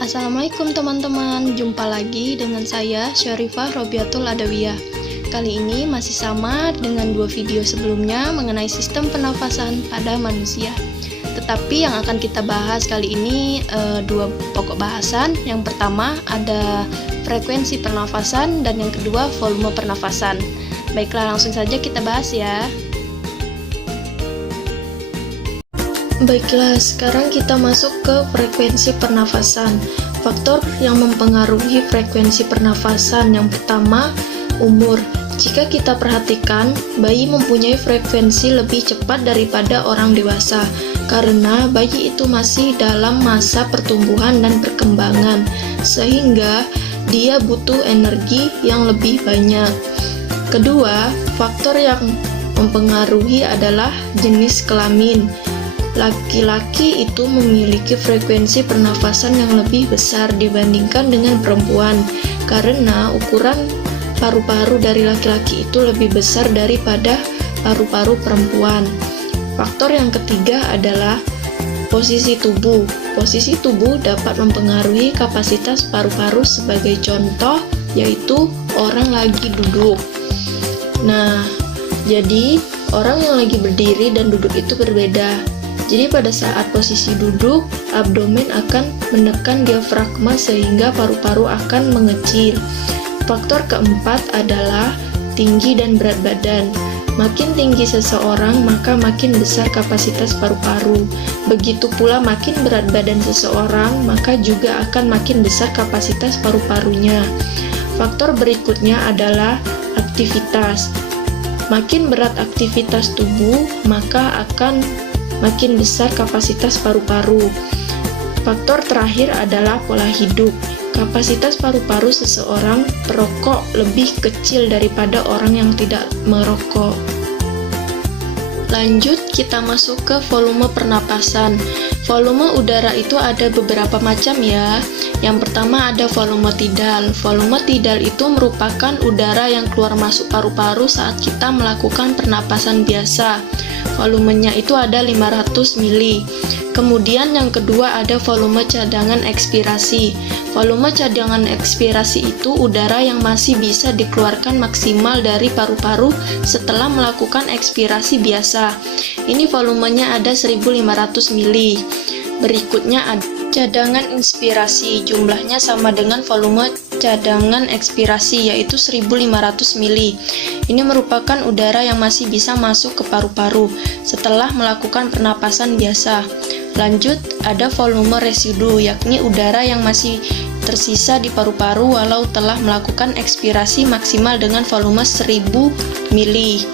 Assalamualaikum teman-teman, jumpa lagi dengan saya Syarifah Robiatul Adawiyah. Kali ini masih sama dengan dua video sebelumnya mengenai sistem pernafasan pada manusia. Tetapi yang akan kita bahas kali ini dua pokok bahasan. Yang pertama ada frekuensi pernafasan dan yang kedua volume pernafasan. Baiklah, langsung saja kita bahas ya. Baiklah, sekarang kita masuk ke frekuensi pernafasan. Faktor yang mempengaruhi frekuensi pernafasan yang pertama, umur. Jika kita perhatikan, bayi mempunyai frekuensi lebih cepat daripada orang dewasa, karena bayi itu masih dalam masa pertumbuhan dan perkembangan, sehingga dia butuh energi yang lebih banyak. Kedua, faktor yang mempengaruhi adalah jenis kelamin. Laki-laki itu memiliki frekuensi pernafasan yang lebih besar dibandingkan dengan perempuan, karena ukuran paru-paru dari laki-laki itu lebih besar daripada paru-paru perempuan. Faktor yang ketiga adalah posisi tubuh. Posisi tubuh dapat mempengaruhi kapasitas paru-paru, sebagai contoh yaitu orang lagi duduk. Nah, jadi orang yang lagi berdiri dan duduk itu berbeda. Jadi pada saat posisi duduk, abdomen akan menekan diafragma sehingga paru-paru akan mengecil. Faktor keempat adalah tinggi dan berat badan. Makin tinggi seseorang, maka makin besar kapasitas paru-paru. Begitu pula makin berat badan seseorang, maka juga akan makin besar kapasitas paru-parunya. Faktor berikutnya adalah aktivitas. Makin berat aktivitas tubuh, maka akan makin besar kapasitas paru-paru. Faktor terakhir adalah pola hidup. Kapasitas paru-paru seseorang perokok lebih kecil daripada orang yang tidak merokok. Lanjut, kita masuk ke volume pernapasan. Volume udara itu ada beberapa macam ya. Yang pertama ada volume tidal. Volume tidal itu merupakan udara yang keluar masuk paru-paru saat kita melakukan pernapasan biasa. Volumenya itu ada 500 mili. Kemudian yang kedua ada volume cadangan ekspirasi. Volume cadangan ekspirasi itu udara yang masih bisa dikeluarkan maksimal dari paru-paru setelah melakukan ekspirasi biasa. Ini volumenya ada 1500 mili. Berikutnya ada cadangan inspirasi. Jumlahnya sama dengan volume cadangan ekspirasi, yaitu 1500 mili. Ini merupakan udara yang masih bisa masuk ke paru-paru setelah melakukan pernapasan biasa. Lanjut, ada volume residu, yakni udara yang masih tersisa di paru-paru walau telah melakukan ekspirasi maksimal dengan volume 1000 mili.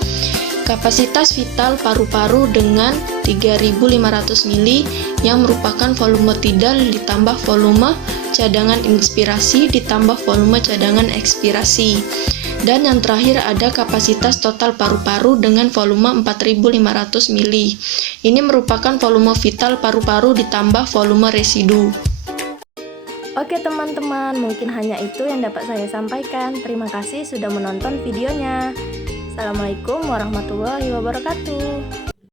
Kapasitas vital paru-paru dengan 3500 mili yang merupakan volume tidal ditambah volume cadangan inspirasi ditambah volume cadangan ekspirasi. Dan yang terakhir ada kapasitas total paru-paru dengan volume 4500 mili. Ini merupakan volume vital paru-paru ditambah volume residu. Oke teman-teman, mungkin hanya itu yang dapat saya sampaikan. Terima kasih sudah menonton videonya. Assalamualaikum warahmatullahi wabarakatuh.